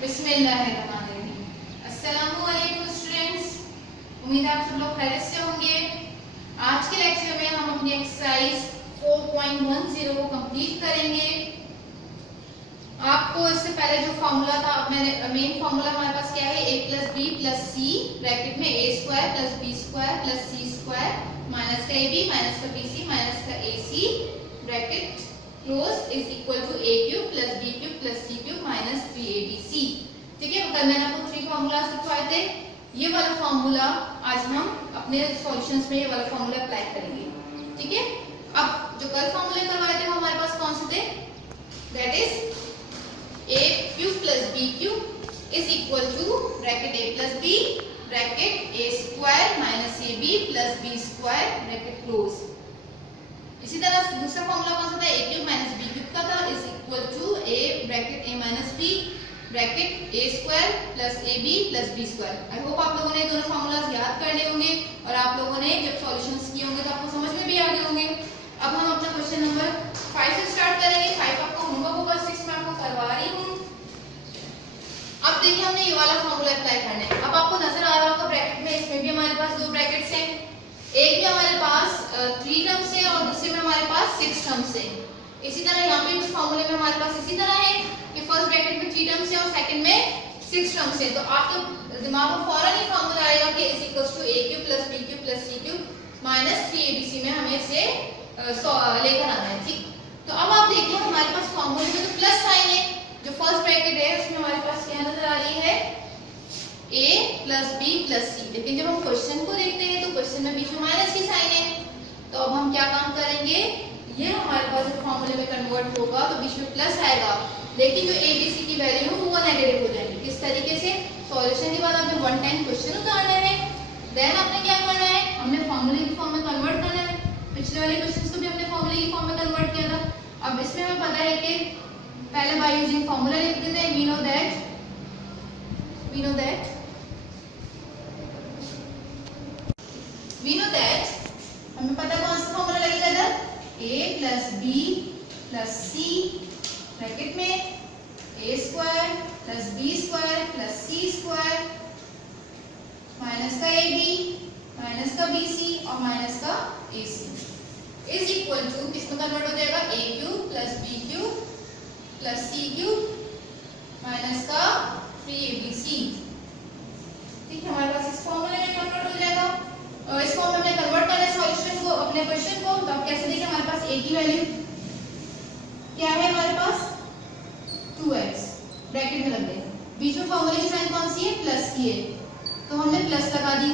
बिस्मिल्लाहिर्रहमानिर्रहीम। अस्सलामुअलैकुम स्टूडेंट्स, उम्मीद है आप सब लोग खैरियत से होंगे। आज के लेक्चर में हम अपनी एक्सरसाइज 4.10 को कंप्लीट करेंगे। आपको इससे पहले जो फॉर्मूला था, मेन फॉर्मूला हमारे पास क्या है, a plus B plus C bracket में a square plus B square plus C square minus का ab माइनस का bc माइनस का ac bracket close is equal to a cube plus b cube plus c cube minus 3abc। ठीक है, कल मैंने आपको 3 formula सिखाए थे। ये वाला फॉर्मूला आज हम अपने सॉल्यूशंस में ये वाला फॉर्मूला अप्लाई करेंगे। ठीक है, अब जो कल फॉर्मूले करवाए थे वो हमारे पास कौन से थे, that is a cube plus b cube is equal to bracket a plus b bracket a square minus ab plus b square bracket close. इसी तरह दूसरा फॉर्मूला कौन सा था, a cube minus b cube का था, is equal to a bracket a minus b bracket a square plus ab plus b square. I hope आप लोगों ने दोनों फॉर्मूलाज याद कर लिए होंगे और आप लोगों ने जब सॉल्यूशंस किए होंगे तो आपको समझ में भी आ गए होंगे। अब हम अपना क्वेश्चन नंबर 5 से स्टार्ट करेंगे। 5 आपको होमवर्क होगा, 6 में आपको करवा रही हूँ। अब देखिए, हमने ये वाला फॉर्मूला अप्लाई करना है। अब आपको नजर आ रहा होगा ब्रैकेट में, इसमें भी हमारे पास 2 ब्रैकेट्स हैं। एक में हमारे पास 3 टर्म्स है और दूसरे में हमारे पास 6 टर्म्स है। इसी तरह यहाँ पे इस फॉर्मूले में हमारे पास इसी तरह है कि फर्स्ट ब्रैकेट में 3 टर्म्स है और सेकंड में 6 टर्म्स है। तो आपके दिमाग में फौरन ही फॉर्मूला आएगा कि is equals to a cube plus b cube plus c cube minus 3abc में हमें इसे लेकर आना है। ठीक, तो अब आप देखिए हमारे पास फॉर्मूले में तो प्लस साइन है। जो फर्स्ट ब्रैकेट है उसमें हमारे पास क्या नजर आ रही है, a plus b plus c। लेकिन जब हम क्वेश्चन को देखते हैं तो क्वेश्चन में बीच में माइनस की साइन है। तो अब हम क्या काम करेंगे, ये हमारे पास जो फॉर्मूले में कन्वर्ट होगा तो बीच में प्लस आएगा, लेकिन जो a b c की वैल्यू है वो नेगेटिव हो जाएगी। किस तरीके से, सॉल्यूशन के बाद आपने 1 टाइम क्वेश्चन उतारना है, देन आपने क्या करना है, हमने फॉर्मूले की फॉर्म में कन्वर्ट करना है। पिछले वाले क्वेश्चंस को भी हमने फॉर्मूले की फॉर्म में कन्वर्ट किया था। अब इसमें हमें पता है कि पहले बाय यूजिंग फॉर्मूला लिख देते हैं। वी नो दैट हमें पता कौन सा फॉर्मूला लगेगा इधर, a plus b plus c bracket में a square plus b square plus c square minus का ab माइनस का bc और माइनस का ac इज इक्वल टू किसमें कन्वर्ट हो जाएगा, a cube plus b cube plus c cube minus का 3abc। ठीक है, हमारे पास इस फॉर्मूले में कन्वर्ट हो जाएगा और इस फॉर्म में हमने कन्वर्ट करना है सॉल्यूशन को, अपने क्वेश्चन को। तो आप कैसे देखिए, हमारे पास a की वैल्यू क्या है, हमारे पास 2x ब्रैकेट में लग गए, बीच में फॉर्मूले की साइन कौन सी है, प्लस की है, तो हमने प्लस लगा दी।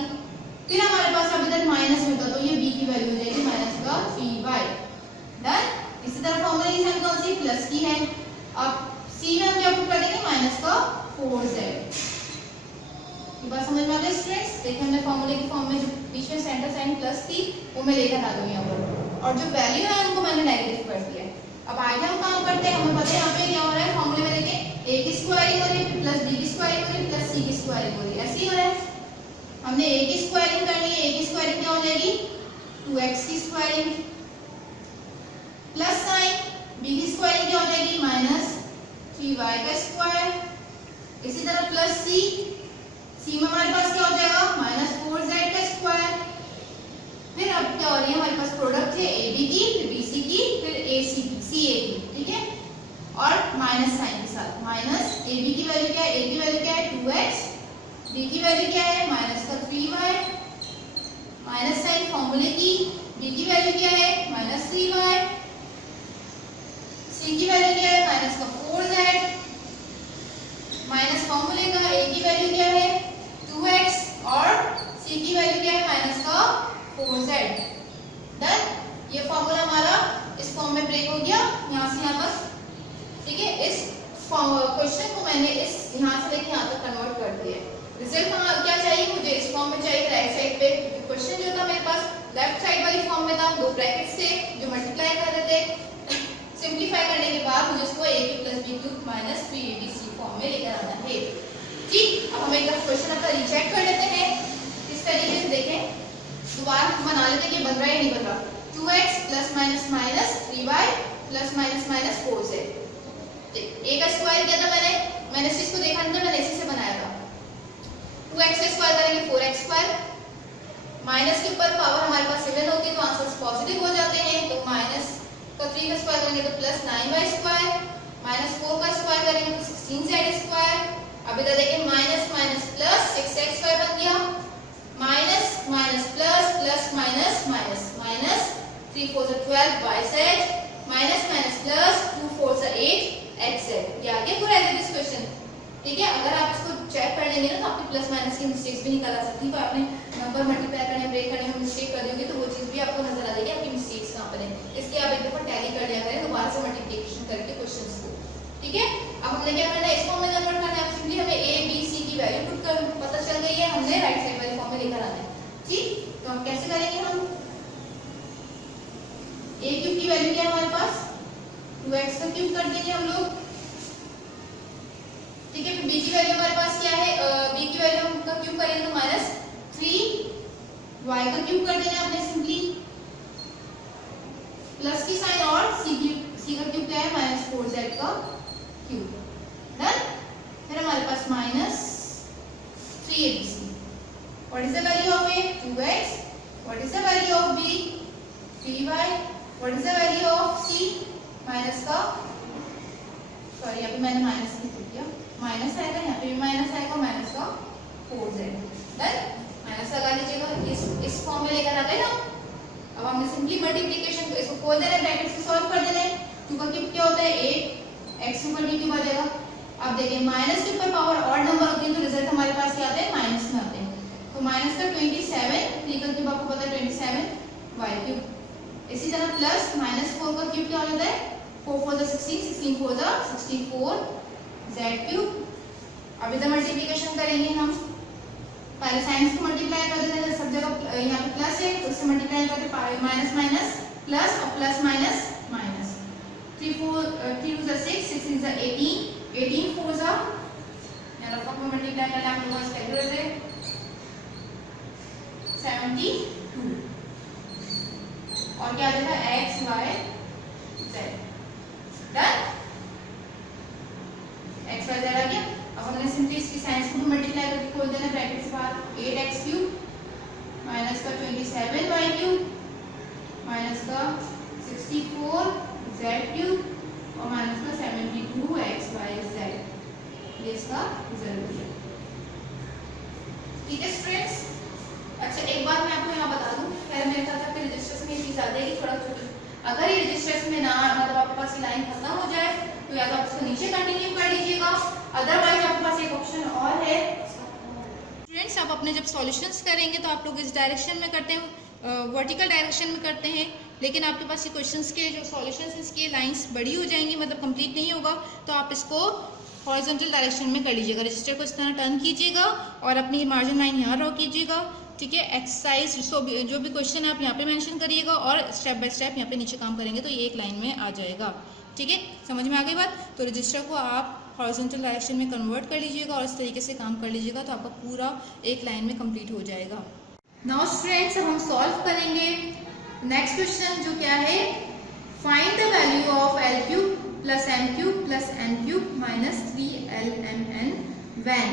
फिर हमारे पास अभी तक माइनस में था तो ये b की वैल्यू हो जाएगी माइनस का 3y डन। इसी तरह फॉर्मूले की साइन कौन सी, प्लस की है। अब c में हम क्या पुट कर देंगे, माइनस का 4z। ये बात समझ में आ गई स्टूडेंट्स। देखिए, हमने फॉर्मूले की फॉर्म में जो बीच में सेंटर साइन प्लस थी वो मैं लेकर आ दूंगी यहाँ पर, और जो वैल्यू है उनको मैंने नेगेटिव कर दिया है। अब आगे हम काम करते हैं। हमें पता है यहाँ पे क्या हो रहा है, फॉर्मूले में देखिए a की स्क्वायरिंग हो रही है प्लस b की स्क्वायरिंग हो रही है प्लस c की स्क्वायरिंग हो रही है, ऐसे ही हो रहा है। हमने a की स्क्वायरिंग करनी है, a की स्क्वायरिंग क्या हो जाएगी, 2x की स्क्वायरिंग प्लस साइन, b की स्क्वायरिंग क्या हो जाएगी, माइनस 3y का स्क्वायर। इसी तरह प्लस c में हमारे पास क्या हो जाएगा, माइनस 4z का स्क्वायर। फिर अब क्या हो रही है, हमारे पास प्रोडक्ट है ab की, फिर bc की, फिर ac की, ca की। ठीक है, और माइनस साइन के साथ माइनस ab की वैल्यू क्या है, a की वैल्यू क्या है 2x, b की वैल्यू क्या है माइनस का 3y, माइनस साइन फॉर्मूले की, b की वैल्यू क्या है माइनस 3y, c की वैल्यू क्या है माइनस का 4z, माइनस फॉर्मूले का a की वैल्यू क्या है 2x और c की वैल्यू क्या है माइनस का 4z डन। ये फॉर्मूला हमारा इस फॉर्म में ब्रेक हो गया यहाँ से यहाँ तक। ठीक है, इस क्वेश्चन को मैंने इस यहाँ से लेके यहाँ तक कन्वर्ट कर दिया। रिजल्ट क्या चाहिए मुझे, इस फॉर्म में चाहिए राइट साइड पे। क्वेश्चन जो था मेरे पास लेफ्ट साइड वाली फॉर्म में था, 2 ब्रैकेट्स थे जो मल्टीप्लाई कर रहे थे। सिंप्लीफाई करने के बाद मुझे इसको a cube plus b cube minus 3abc form में लेकर आना है। ठीक, अब हम एक क्वेश्चन अपना रीचेक कर लेते हैं। इस तरीके से देखें, दोबारा बना लेते हैं कि बन रहा है या नहीं बन रहा। 2x plus minus minus 3y plus minus minus 4z तो a का स्क्वायर किया था मैंने इस चीज को देखा नहीं था, मैंने इसी से बनाया था। 2x का स्क्वायर करेंगे 4x स्क्वायर, माइनस के ऊपर पावर हमारे पास 7 होती है तो आंसर पॉजिटिव हो जाते हैं। तो माइनस का 3 का स्क्वायर करेंगे तो प्लस 9y स्क्वायर, माइनस 4 का स्क्वायर करेंगे तो 16z स्क्वायर। अब इधर देखिए माइनस माइनस प्लस 6xy बन गया, minus minus plus plus minus minus minus 3 4 12yz, minus minus plus 2 4 8xz। ये आ गया पूरा एज दिस क्वेश्चन। ठीक है, अगर आप इसको चेक कर लेंगे ना तो आपके प्लस माइनस की मिस्टेक्स भी निकाल आ सकती है। तो आपने नंबर मल्टीप्लाई करने ब्रेक करने में मिस्टेक कर दोगे तो वो चीज भी आपको नजर आ जाएगी आपकी मिस्टेक्स कहां पर है। इसलिए आप एक दफा टैली कर लिया करें दोबारा से मल्टीप्लिकेशन करके क्वेश्चंस को। ठीक है, अब हमने क्या करना है, इस फॉर्म में कन्वर्ट करना है। सिंपली हमें a b c की वैल्यू पुट कर पता चल गई है, हमने राइट साइड वाले फॉर्म में लेकर आना है। ठीक, तो हम कैसे करेंगे, हम a क्यूब की वैल्यू क्या है हमारे पास 2x का क्यूब कर देंगे हम लोग। ठीक है, फिर b की वैल्यू हमारे पास क्या है, b की वैल्यू हम का क्यूब करेंगे तो माइनस 3y का क्यूब कर देना आपने सिंपली, प्लस की साइन और c का क्यूब क्या है माइनस 4z का क्यूब। डन। फिर हमारे पास minus 3abc। What is the value of a 2x, what is the value of b 3y, what is the value of c minus का, सॉरी यहाँ पे मैंने माइनस लिख दिया, माइनस आएगा, यहाँ पे भी माइनस आएगा, माइनस का 4z। डन, माइनस लगा लीजिएगा, इस फॉर्म में लेकर आ गए ना। अब हमने सिंपली मल्टीप्लिकेशन को इसको खोल देना है, ब्रैकेट से सॉल्व कर देना है। 2 का क्यूब क्या होता है 8, x ऊपर d क्यूब आ जाएगा। अब देखिए माइनस के ऊपर पावर ऑड नंबर होती है तो रिजल्ट हमारे पास क्या आते हैं माइनस में आते हैं। तो माइनस का 27, 3 का क्यूब आपको पता है 27 y क्यूब। इसी तरह प्लस माइनस 4 का क्यूब क्या हो जाता है 4 4 16, 16 4 64 z क्यूब। अब इधर मल्टीप्लिकेशन करेंगे हम, पहले साइंस को मल्टीप्लाई कर देते हैं, सब जगह यहाँ पे प्लस है तो उससे मल्टीप्लाई करके माइनस माइनस प्लस और प्लस माइनस माइनस 3 4 3 2 6 6 3 18 18 4 यहाँ रफ में मल्टीप्लाई करना हम लोगों को कैलकुलेटर है 72 और क्या आ जाएगा x y z। Done, x y z आ गया। अब हमने सिंपली इसकी साइंस को मल्टीप्लाई करके खोल देना ब्रैकेट से बाहर, 8x क्यूब माइनस का 27y क्यूब माइनस का 64 z क्यूब और माइनस का 72x y z। ये इसका रिजल्ट है। ठीक है स्टूडेंट्स। अच्छा एक बात मैं आपको यहाँ बता दूं, पहले मेरे ख्याल से रजिस्टर्स में ये चीज आ जाएगी थोड़ा छोटा, अगर ये रजिस्टर्स में ना मतलब आपके पास ये लाइन खत्म हो जाए तो या तो आप इसको नीचे कंटिन्यू कर लीजिएगा, अदरवाइज आपके पास एक ऑप्शन और है। स्टूडेंट्स आप अपने जब सॉल्यूशंस करेंगे तो आप लोग इस डायरेक्शन में करते हैं, वर्टिकल डायरेक्शन में करते हैं, लेकिन आपके पास ये क्वेश्चंस के जो सॉल्यूशंस इसकी लाइंस बड़ी हो जाएंगी, मतलब कंप्लीट नहीं होगा, तो आप इसको हॉरिजॉन्टल डायरेक्शन में कर लीजिएगा। रजिस्टर को इस तरह टर्न कीजिएगा और अपनी मार्जिन लाइन यहाँ ड्रॉ कीजिएगा। ठीक है, एक्सरसाइज जो भी क्वेश्चन है आप यहाँ पे मेंशन करिएगा और स्टेप बाय स्टेप यहाँ पे नीचे काम करेंगे तो ये एक लाइन में आ जाएगा। ठीक है, समझ में आ गई बात। तो रजिस्टर को आप हॉरिजॉन्टल डायरेक्शन में कन्वर्ट कर लीजिएगा और इस तरीके से काम कर लीजिएगा तो आपका पूरा एक लाइन में कंप्लीट हो जाएगा। नाउ स्टूडेंट्स अब हम सॉल्व करेंगे नेक्स्ट क्वेश्चन जो क्या है, find the value of l cube plus m cube plus n cube minus 3lmn when.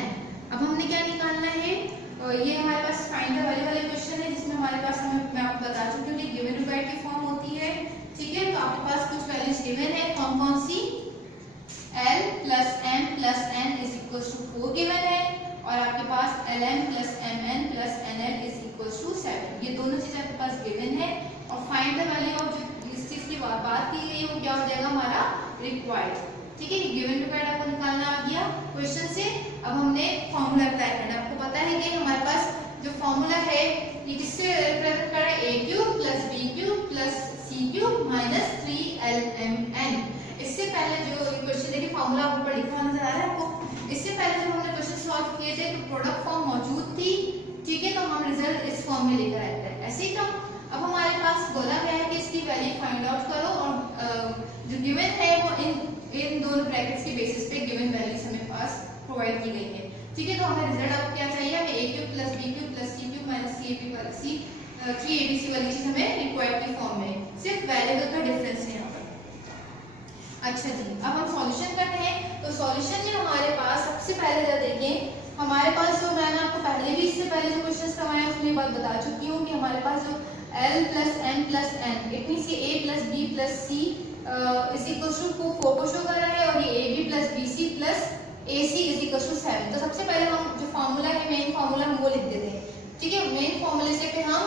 अब हमने क्या निकालना है, ये हमारे पास फाइंड द वैल्यू वाले क्वेश्चन है जिसमें हमारे पास मैं आपको बता चुकी हूँ कि गिवन रिक्वायर्ड की फॉर्म होती है। ठीक है, तो आपके पास कुछ वैल्यूज गिवन है, कौन कौन सी, l plus m plus n is equal to 4 given है और आपके पास lm plus mn plus nl is equal to 7। ये दोनों चीजें आपके पास गिवन है और फाइंड द वैल्यू ऑफ जो इस चीज की बात की गई है वो क्या हो जाएगा हमारा रिक्वायर्ड। ठीक है, गिवन रिक्वायर्ड आपको निकालना आ गया क्वेश्चन से। अब हमने फॉर्मूला अप्लाई करना है। आपको पता है कि हमारे पास जो फॉर्मूला है ये किससे रिप्रेजेंट कर रहा है, a cube plus b cube plus c cube minus 3lmn। इससे पहले जो क्वेश्चन देखिए फॉर्मूला ऊपर लिखा हुआ नजर आ रहा है आपको, इससे पहले जब हमने क्वेश्चन सॉल्व किए थे तो प्रोडक्ट फॉर्म मौजूद थी। ठीक है, तो हम रिजल्ट इस फॉर्म में लेकर आए थे, ऐसे ही था। अब हमारे पास बोला गया है कि इसकी वैल्यू फाइंड आउट करो और जो गिवन है वो इन दोनों ब्रैकेट्स के बेसिस पे गिवन वैल्यूज हमें पास प्रोवाइड की गई है। ठीक है, तो हमें रिजल्ट आपको क्या चाहिए, हमें a cube plus b cube plus c cube minus 3abc वाली चीज हमें रिक्वायर्ड की फॉर्म में, सिर्फ वेरिएबल का डिफरेंस है यहाँ पर। अच्छा जी, अब हम सॉल्यूशन करते हैं। तो सॉल्यूशन में हमारे पास सबसे पहले जब देखें, हमारे पास जो मैंने आपको पहले भी इससे पहले जो क्वेश्चंस करवाए उसमें बात बता चुकी हूँ कि हमारे पास जो L plus M plus N it means ये A plus B plus C is equal to 4 को शो कर रहा है, और ये AB plus BC plus AC is equal to 7। तो सबसे पहले हम जो फॉर्मूला है, मेन फॉर्मूला हम वो लिख देते हैं, ठीक है। मेन फॉर्मूले से फिर हम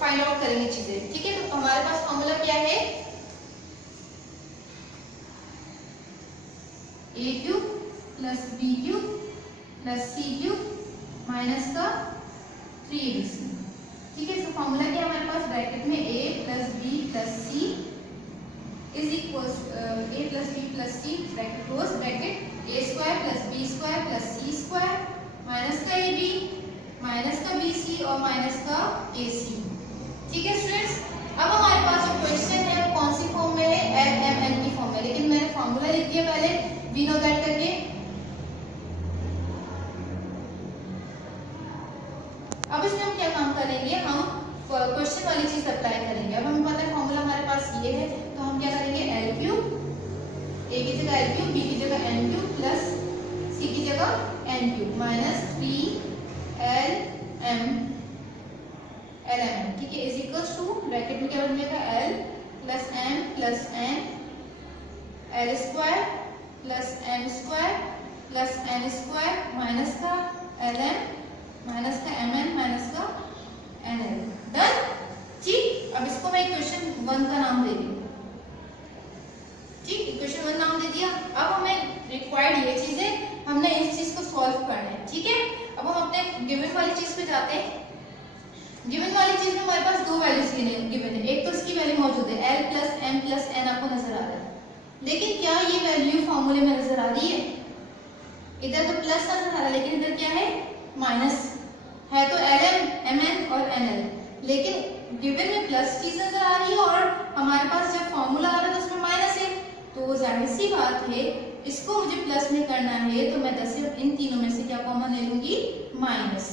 फाइंड आउट करेंगे चीजें, ठीक है। तो हमारे पास फॉर्मूला क्या है, a cube plus b cube plus c cube minus का 3abc, ठीक है। तो फॉर्मूला क्या है हमारे पास, ब्रैकेट में a plus b plus c is equal a plus b plus c bracket close bracket a square plus b square plus c square minus का ab minus का bc और माइनस का ac, ठीक है स्टूडेंट्स। अब हमारे पास जो क्वेश्चन है वो कौन सी फॉर्म में है, एल एम एन की फॉर्म में, लेकिन मैंने फॉर्मूला लिख दिया पहले वी नो दैट करके। अब इसमें हम क्या काम करेंगे, हम क्वेश्चन वाली चीज अप्लाई करेंगे। अब हमें पता है फॉर्मूला हमारे पास ये है, तो हम क्या करेंगे, एल क्यूब ए की जगह एल क्यूब, बी की जगह एन क्यूब प्लस सी की जगह N cube minus 3 L M N, ठीक है, इज इक्वल्स टू ब्रैकेट में क्या बन जाएगा, L plus M plus N L square plus M square plus N square minus का एल एम माइनस का एम एन माइनस का एन एल, डन, ठीक। अब इसको मैं इक्वेशन 1 का नाम दे दी, ठीक, इक्वेशन 1 नाम दे दिया। अब हमें रिक्वायर्ड ये चीजें, हमने इस चीज को सॉल्व करना है, ठीक है। अब हम अपने गिवन वाली चीज पे जाते हैं। गिवन वाली चीज में हमारे पास दो वैल्यूज गिवन है, एक तो इसकी वैल्यू मौजूद है L plus M plus N आपको नजर आ रहा है, लेकिन क्या ये वैल्यू फॉर्मूले में नजर आ रही है, इधर तो प्लस नजर आ रहा है लेकिन इधर क्या है, माइनस है। तो LM MN और NL, लेकिन गिवन में प्लस चीज नजर आ रही है और हमारे पास जब फॉर्मूला आ रहा है तो उसमें माइनस है, तो जाहिर सी बात है इसको मुझे प्लस में करना है, तो मैं सिर्फ इन तीनों में से क्या कॉमन ले लूंगी, माइनस,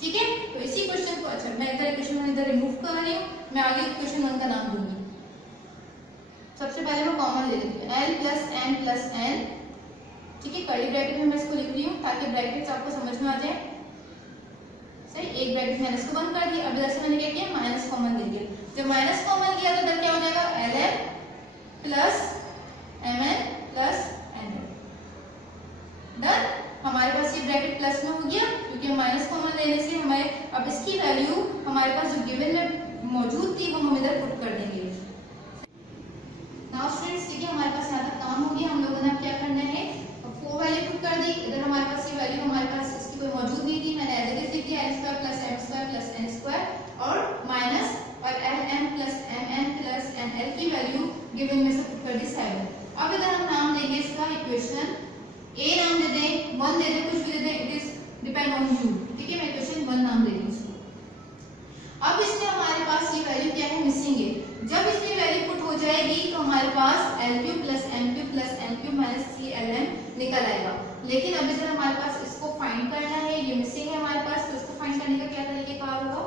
ठीक है। तो इसी क्वेश्चन को, अच्छा मैं इधर क्वेश्चन इधर रिमूव कर रही हूँ, मैं आगे क्वेश्चन 1 का नाम दूंगी। सबसे पहले मैं कॉमन ले लेती हूँ, L plus M plus N, ठीक है, कर्ली ब्रैकेट में मैं इसको लिख रही हूँ ताकि ब्रैकेट्स आपको समझ में आ जाए, सही। एक ब्रैकेट मैंने इसको बंद कर दिया। अब इधर से मैंने क्या किया, माइनस कॉमन ले लिया। जब माइनस कॉमन लिया तो इधर क्या हो जाएगा, LM plus MN plus NL, done. हमारे पास ये ब्रैकेट प्लस में हो गया क्योंकि माइनस कॉमन लेने से हमें अब इसकी वैल्यू हमारे पास जो गिवन में मौजूद थी वो हम इधर पुट कर देंगे। नाउ स्टूडेंट्स, ठीक है, हमारे पास यहाँ तक काम हो गया। हम लोगों ने अब क्या करना है, 4 वैल्यू पुट कर दी। इधर हमारे पास ये वैल्यू हमारे पास इसकी कोई मौजूद नहीं थी, मैंने एज इट इज लिख दिया, L square plus M square plus N square और माइनस और LM plus MN plus NL की वैल्यू गिवन में से पुट कर दी 7। अब इधर हम नाम देंगे इसका इक्वेशन A नाम दे दें, 1 दे दें, कुछ भी दे दें, it is depend on you, ठीक है। मैं इक्वेशन 1 नाम दे दूं इसको। अब इसमें हमारे पास ये वैल्यू क्या है, मिसिंग है। जब इसमें वैल्यू पुट हो जाएगी तो हमारे पास L cube plus M cube plus N cube minus 3LM निकल आएगा, लेकिन अब इधर हमारे पास इसको फाइंड करना है, ये मिसिंग है हमारे पास, तो इसको फाइंड करने का क्या तरीका होगा,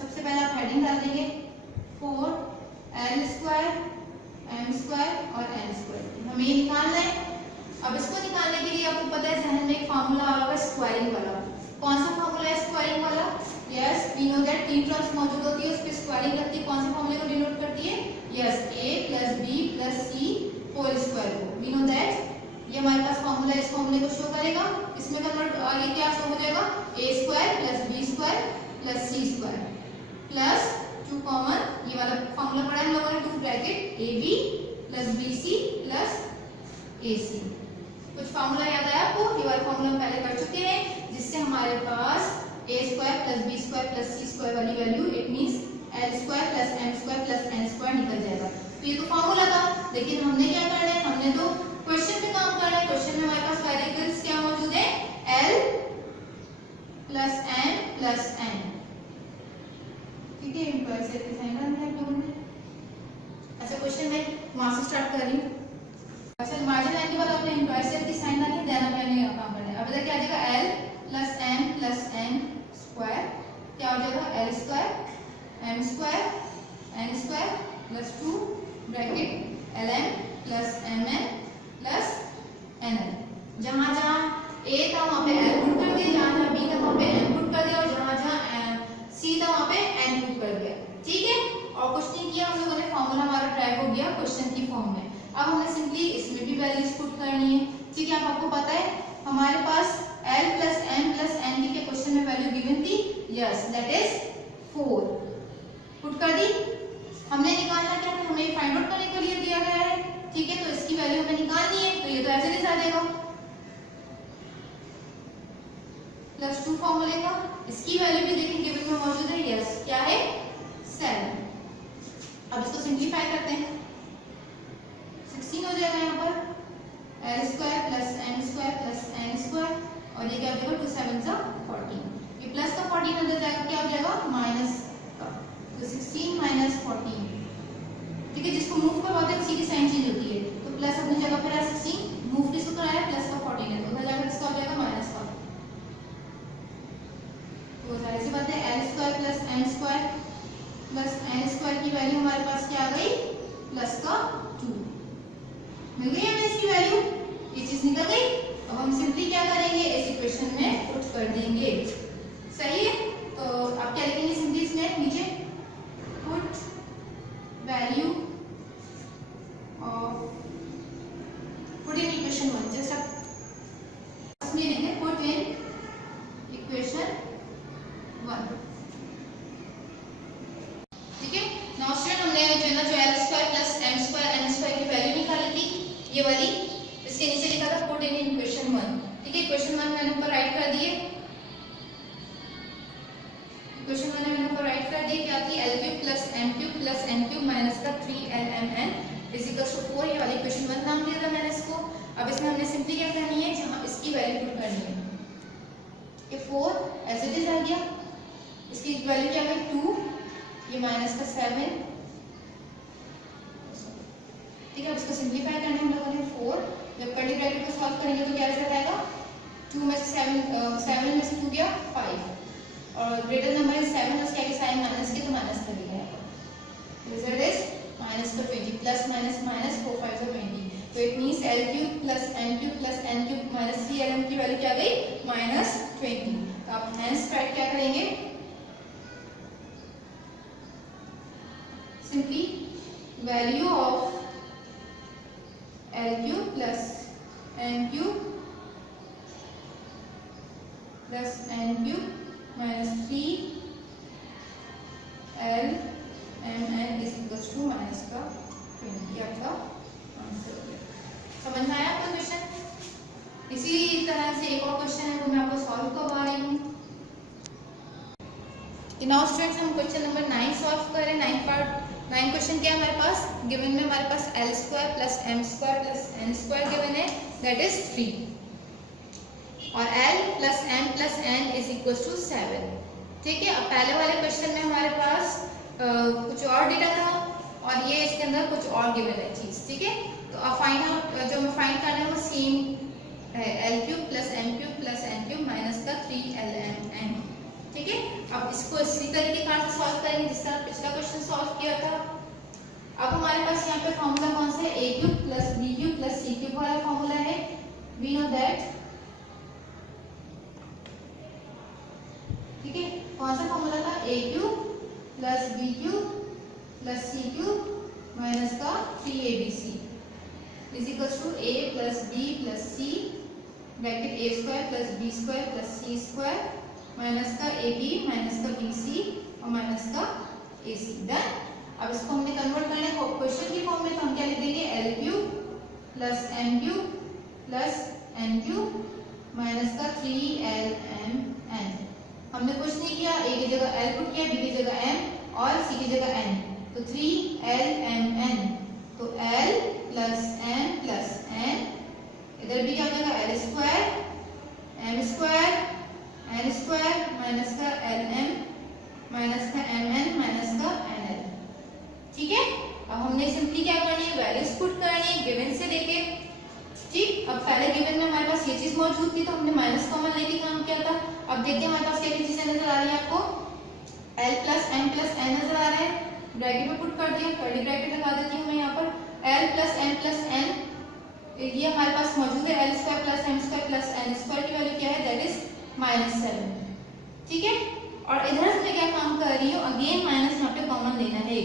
सबसे पहले आप हेडिंग डाल देंगे 4L स्क्वायर M स्क्वायर और N स्क्वायर, हमें ये निकालना है। अब इसको निकालने के लिए आपको पता है जहन में एक फार्मूला आ रहा है स्क्वायरिंग वाला। कौन सा फार्मूला है स्क्वायरिंग वाला, yes we know that 3 terms मौजूद होती है, उस पे स्क्वायरिंग लगती है, कौन से फार्मूले को डिनोट करती है, yes a plus b plus c whole square को, वी नो दैट ये हमारे पास फार्मूला, इस फार्मूले को शो करेगा। इसमें कन्वर्ट आगे क्या शो हो जाएगा, a square plus b square plus c square plus 2 common, ये वाला फार्मूला पढ़ा है हम लोगों ने, 2 bracket ab plus bc plus ac। कुछ फार्मूला याद आया आपको, ये वाला फार्मूला हम पहले कर चुके हैं, जिससे हमारे पास a square plus b square plus c square वाली value it means L square plus M square plus N square निकल जाएगा। तो ये तो फार्मूला था, लेकिन हमने क्या करना है, हमने तो क्वेश्चन पे काम करना है। क्वेश्चन में हमारे पास वेरिएबल्स क्या मौजूद है, L plus M plus N, ठीक है, इनका ऐसे डिफाइन करना है हम लोगों ने। अच्छा क्वेश्चन में वहां से स्टार्ट कर रही हूं। अच्छा मार्जिन लाइन के बाद आपने एम्प्लॉयर सेल की साइन डाली, देन आपने काम करना है। अब इधर क्या आ जाएगा, L plus M plus N square, क्या हो जाएगा, L square M square N square plus 2 bracket lm plus mn plus nl। जहां जहां a था वहां पे l पुट कर दिया, जहां जहां b था वहां पे m पुट कर दिया और जहां जहां c था वहां पे n पुट कर दिया। ठीक है, और कुछ नहीं किया हम लोगों ने, फॉर्मूला हमारा ट्राई हो गया क्वेश्चन की फॉर्म में। अब हमें सिंपली इसमें भी वैल्यूज पुट करनी है। ठीक है, अब आपको पता है हमारे पास l plus m plus n की क्वेश्चन में वैल्यू गिवन थी, यस दैट इज 4। पुट कर दी। हमने निकालना क्या है, हमें फाइंड आउट करने के लिए दिया गया है। ठीक है, तो इसकी वैल्यू हमें निकालनी है, तो ये तो ऐसे ही आ जाएगा +2 फॉर्मूले का। इसकी वैल्यू भी देखें गिवन में मौजूद है, यस क्या है 7। अब इसको सिंपलीफाई करते हैं, 16 हो जाएगा यहाँ पर l square plus m square plus n square और ये क्या हो जाएगा 2 7 जा 14। ये प्लस का 14 अंदर जाएगा, क्या हो जाएगा माइनस का, तो 16 माइनस 14। ठीक है, जिसको मूव करवाते हैं उसी की साइन चेंज होती है, तो प्लस अपनी जगह पर है 16, मूव किसको कराया प्लस का 14 है, तो उधर जाकर इसका हो जाएगा माइनस का। तो जाहिर सी बात है l square plus m square plus n square की वैल्यू हमारे पास क्या आ गई प्लस का 2। मिल गई हमें इसकी वैल्यू, ये चीज निकल गई। अब हम सिंपली क्या करेंगे, इस इक्वेशन में पुट कर देंगे। सही है, तो आप क्या लिखेंगे सिंपली इसमें नीचे put value of, put in equation 1, just आप इसमें लिखेंगे पुट इन इक्वेशन 1। ठीक है, नाउ स्टूडेंट हमने जो है ना जो l square plus m square n square की वैल्यू निकाली थी, ये वाली, इसके नीचे लिखा था पुट इन इक्वेशन 1। ठीक है, इक्वेशन 1 मैंने ऊपर राइट कर दिए, इक्वेशन 1 मैंने ऊपर राइट कर दिए, क्या थी l cube plus m cube plus n cube minus का 3lmn इज इक्वल टू 4। ये वाली इक्वेशन 1 नाम दिया था मैंने इसको। अब इसमें हमने सिंपली क्या करनी है, जहां इसकी वैल्यू पुट करनी है, ये 4 एज इट इज आ गया, इसकी वैल्यू क्या है 2, ये माइनस का 7। ठीक है, अब इसको सिंपलीफाई करने हम लोगों ने 4, जब कर्ली ब्रैकेट को सॉल्व करेंगे तो क्या रिजल्ट आएगा 2 में से 7 में से 2 गया 5 और ग्रेटर नंबर इज 7, उसके आगे साइन माइनस के तो माइनस कर दिया है, रिजल्ट इज माइनस का 20 प्लस माइनस माइनस 4 5 जा 20। तो it means l cube plus m cube plus n cube minus 3lm की वैल्यू क्या आ गई माइनस 20। तो आप हेंस राइट क्या करेंगे, simply value of l cube plus m cube plus n cube minus 3lmn is equal to minus का 20। आपका answer हो गया। समझ में आया आपका क्वेश्चन? इसी तरह से एक और क्वेश्चन है वो मैं आपको सॉल्व करवा रही हूँ। नाउ स्टूडेंट्स हम क्वेश्चन नंबर 9 सॉल्व कर रहे हैं। 9 क्वेश्चन क्या है हमारे पास, गिवन में हमारे पास l square plus m square plus n square given है, दैट इज 3 और l plus m plus n is equal to 7। ठीक है, अब पहले वाले क्वेश्चन में हमारे पास कुछ और डेटा था और ये इसके अंदर कुछ और गिवन है चीज। ठीक है, तो अब फाइंड आउट जो हमें फाइंड करना है वो सेम है, l cube plus m cube plus n cube minus का 3lmn। ठीक है, अब इसको इसी तरीके से सॉल्व करेंगे जिस तरह पिछला क्वेश्चन सॉल्व किया था। अब हमारे पास यहाँ पे फॉर्मूला कौन सा है, a cube plus b cube plus c cube वाला फॉर्मूला है। We know that. ठीक है, कौन सा फॉर्मूला था, a cube plus b cube plus c cube minus का 3abc is equal to a plus b plus c bracket a square plus b square plus c square minus का ab minus का bc और minus का ac। Done. अब इसको हमने convert करना है क्वेश्चन की फॉर्म में, तो हम क्या लिख देंगे l cube plus m cube plus n cube minus का 3lmn। हमने कुछ नहीं किया, a की जगह l पुट किया, b की जगह m और c की जगह n, तो 3lmn। तो l plus m plus n, इधर भी क्या हो जाएगा l square m square n square minus का lm माइनस का mn माइनस का nl। ठीक है, अब हमने सिंपली क्या करनी है, वैल्यूज पुट करनी है गिवन से लेके। ठीक, अब पहले गिवन में हमारे पास ये चीज मौजूद थी तो हमने माइनस कॉमन लेके काम किया था। अब देखते हैं हमारे पास क्या चीजें नजर आ रही है आपको, l plus m plus n नजर आ रहा है, ब्रैकेट में पुट कर दिया, कर्ली ब्रैकेट लगा देती हूँ मैं यहाँ पर, l प्लस n ये हमारे पास मौजूद है। l square plus m square plus n square की वैल्यू क्या है, दैट इज -7। ठीक है, और इधर से मैं क्या काम कर रही हूँ, अगेन माइनस यहाँ पे कॉमन लेना है,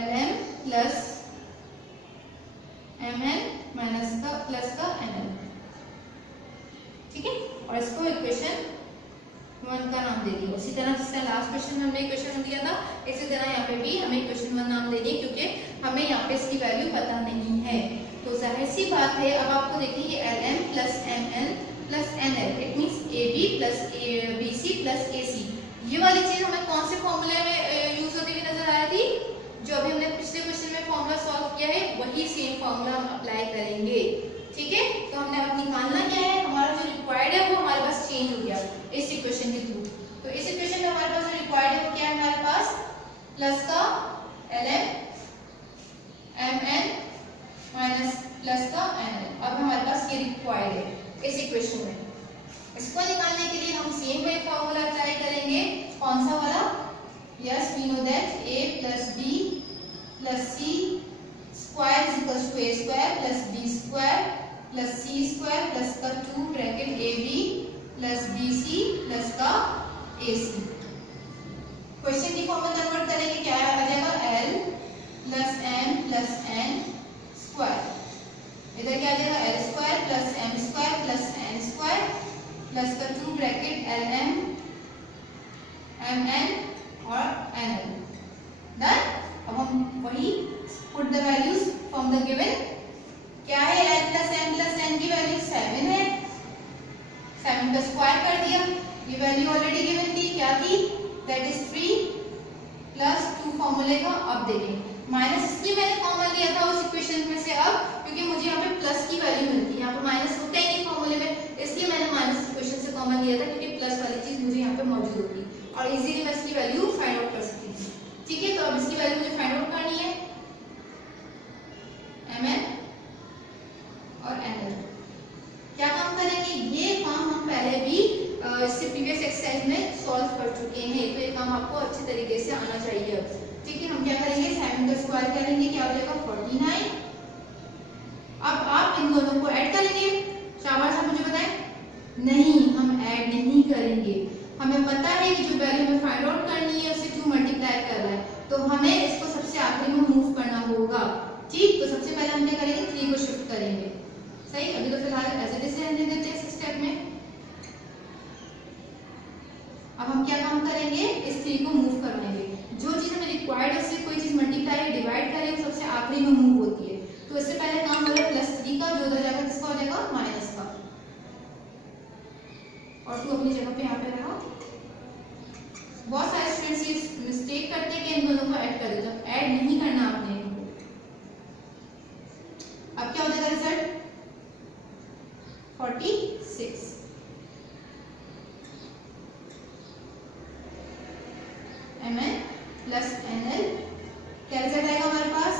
lm प्लस mn माइनस का प्लस का nl। ठीक है, और इसको इक्वेशन 1 का नाम दे दिया। उसी तरह जिस तरह लास्ट क्वेश्चन में हमने इक्वेशन दिया था, इसी तरह यहाँ पे भी हमें इक्वेशन 1 नाम दे दिए, क्योंकि हमें यहाँ पे इसकी वैल्यू पता नहीं है। तो जाहिर सी बात है, अब आपको देखिए lm plus mn plus nl, it means ab plus bc plus ac। ये वाली चीज हमें कौन से फॉर्मूले में यूज होती हुई नजर आ रही थी, जो अभी हमने पिछले क्वेश्चन में फॉर्मूला सॉल्व किया है, वही सेम फॉर्मूला हम अप्लाई करेंगे। ठीक है, तो हमने अब निकालना क्या है, हमारा जो रिक्वायर्ड है वो हमारे पास चेंज हो गया इस इक्वेशन के थ्रू। तो इस इक्वेशन में हमारे पास जो रिक्वायर्ड है वो क्या है, हमारे पास प्लस का lm mn माइनस प्लस का nl। अब हमारे पास ये रिक्वायर्ड है इस इक्वेशन में। इसको निकालने के लिए हम सेम वे फॉर्मूला अप्लाई करेंगे, कौन सा वाला, yes we know that a plus b plus c square is equal to a square plus b square plus c square plus का 2 bracket ab plus bc plus का ac। Question की form में convert करेंगे, क्या आ जाएगा, l plus m plus n square, इधर क्या आ जाएगा, l square plus m square plus n square plus का 2 ब्रैकेट lm mn और nl। डन। अब हम वही put the values from the given, क्या है, l plus m plus n की वैल्यू 7 है, 7 का स्क्वायर कर दिया, ये वैल्यू ऑलरेडी गिवन थी, क्या थी, दैट इज 3 प्लस 2 फॉर्मूले का। अब देखें माइनस, इसलिए मैंने कॉमन लिया था उस इक्वेशन में से, अब क्योंकि मुझे यहाँ पे प्लस की वैल्यू मिलती है, यहाँ पे माइनस होता ही नहीं फॉर्मूले में, इसलिए मैंने माइनस इक्वेशन से कॉमन लिया था, क्योंकि प्लस वाली चीज मुझे यहाँ पे मौजूद होती और इजीली मैं इसकी वैल्यू फाइंड आउट कर सकती थी। ठीक है, तो अब इसकी वैल्यू मुझे फाइंड आउट करनी है, mn और nl। क्या काम करेंगे, ये काम हम पहले भी इससे प्रीवियस एक्सरसाइज में सॉल्व कर चुके हैं, तो ये काम आपको अच्छी तरीके से आना चाहिए अब। ठीक है, हम क्या करेंगे, 7 का स्क्वायर करेंगे, क्या हो जाएगा 49। अब आप इन दोनों को ऐड करेंगे, शाबाश, आप मुझे बताएं, नहीं हम ऐड नहीं करेंगे, हमें पता है कि जो वैल्यू हमें फाइंड आउट करनी है उससे 2 मल्टीप्लाई कर रहा है, तो हमें इसको सबसे आखिरी में मूव करना होगा। ठीक, तो सबसे पहले हम क्या करेंगे, 3 को शिफ्ट करेंगे। सही, अभी तो फिलहाल एज इट इज रहने देते हैं इस स्टेप में। अब हम क्या काम करेंगे, इस 3 को मूव करवाएंगे, जो चीज हमें रिक्वायर्ड है उससे कोई चीज मल्टीप्लाई डिवाइड करें वो सबसे आखिरी में मूव होती है। तो इससे पहले काम हो रहा है +3 का, जो उधर जाएगा किसका हो जाएगा, माइनस का, और 2 अपनी जगह पे यहाँ पे रहा। बहुत सारे स्टूडेंट्स ये मिस्टेक करते हैं कि इन दोनों को ऐड कर देते हैं, ऐड नहीं करना आपने इनको। अब क्या हो जाएगा रिजल्ट, 46। mn प्लस nl, क्या रिजल्ट आएगा हमारे पास,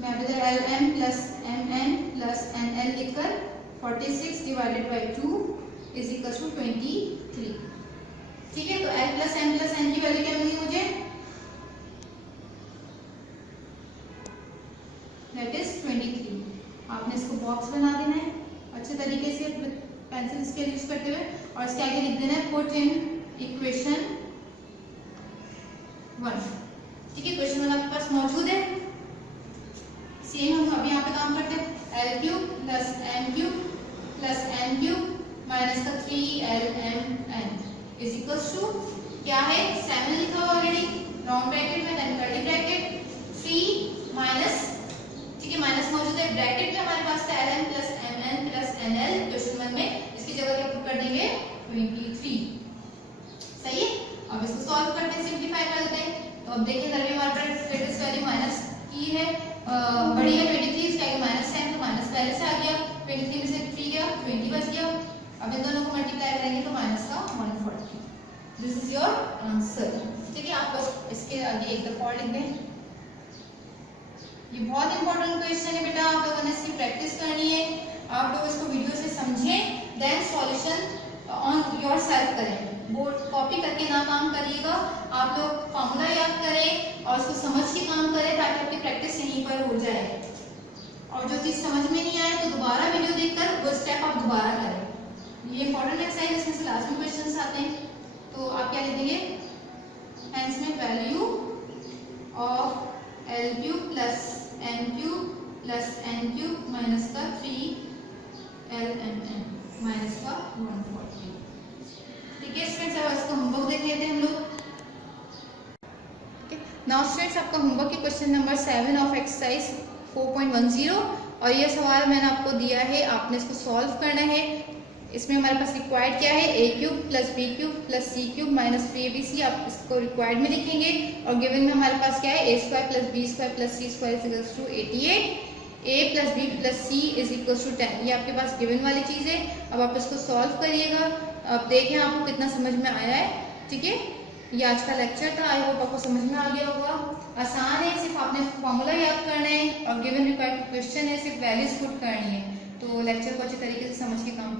मैं अब इधर lm plus mn plus nl लिखकर 46 divided by 2 is equal to 23। ठीक है, तो l plus m plus n की वैल्यू क्या मिली मुझे, दैट इज 23। आपने इसको बॉक्स बना देना है अच्छे तरीके से पेंसिल स्केल यूज करते हुए, और इसके आगे लिख देना है पुट इन इक्वेशन 1। ठीक है, क्वेश्चन 1 आपके पास मौजूद है। सेम हम अभी यहाँ पे काम करते हैं, l cube plus m cube plus n cube minus का 3lmn इज इक्वल टू क्या है, 7 लिखा हुआ ऑलरेडी राउंड ब्रैकेट में, देन कर्ली ब्रैकेट 3 माइनस, ठीक है, माइनस मौजूद है ब्रैकेट में, हमारे पास था lm plus mn plus nl question 1 में, इसकी जगह क्या पुट कर देंगे 23। सही है, अब इसको सॉल्व करते हैं, सिंपलीफाई कर देते हैं। तो अब देखिए इधर भी हमारे पास लेटेस्ट वैल्यू माइनस की है, बड़ी है 23, इसके आगे माइनस है तो माइनस पहले से आ गया, 23 में से 3 गया 20 बच गया। अब इन दोनों को मल्टीप्लाई करेंगे तो माइनस का 140। This is your answer. ठीक है, आप लोग इसके आगे एक दफा और लिख दें। ये बहुत इंपॉर्टेंट क्वेश्चन है बेटा, आप लोगों ने इसकी प्रैक्टिस करनी है, आप लोग इसको वीडियो से समझें, then solution on yourself करें, बोर्ड कॉपी करके ना काम करिएगा, आप लोग फॉर्मूला याद करें और उसको समझ के काम करें ताकि आपकी प्रैक्टिस यहीं पर हो जाए। और जो चीज समझ में नहीं आए तो दोबारा वीडियो देखकर वो स्टेप आप दोबारा करें। ये इंपॉर्टेंट एक्सरसाइज, इसमें से लास्ट में क्वेश्चंस आते हैं। तो आप क्या लिख देंगे, हेंस में value of L cube plus N cube plus N cube minus का 3ln माइनस का 140। ठीक है स्टूडेंट्स, अब इसका होमवर्क देख लेते हैं हम लोग। नाउ स्टूडेंट्स, आपका होमवर्क है क्वेश्चन नंबर 7 ऑफ एक्सरसाइज 4.10 और ये सवाल मैंने आपको दिया है, आपने इसको सॉल्व करना है। इसमें हमारे पास रिक्वायर्ड क्या है, a cube plus b cube plus c cube minus 3abc, आप इसको रिक्वायर्ड में लिखेंगे। और गिवन में हमारे पास क्या है, a square plus B square plus C square is equals to 88, a plus B plus c is equals to 10। ये आपके पास गिवन वाली चीज़ है। अब आप इसको सॉल्व करिएगा, अब देखें आपको कितना समझ में आया है। ठीक है, ये आज का लेक्चर था, आई होप आपको समझ में आ गया होगा। आसान है, सिर्फ आपने फॉर्मूला याद करना है और गिवन रिक्वायर्ड क्वेश्चन है, सिर्फ वैल्यूज पुट करनी है। तो लेक्चर को अच्छे तरीके से समझ के काम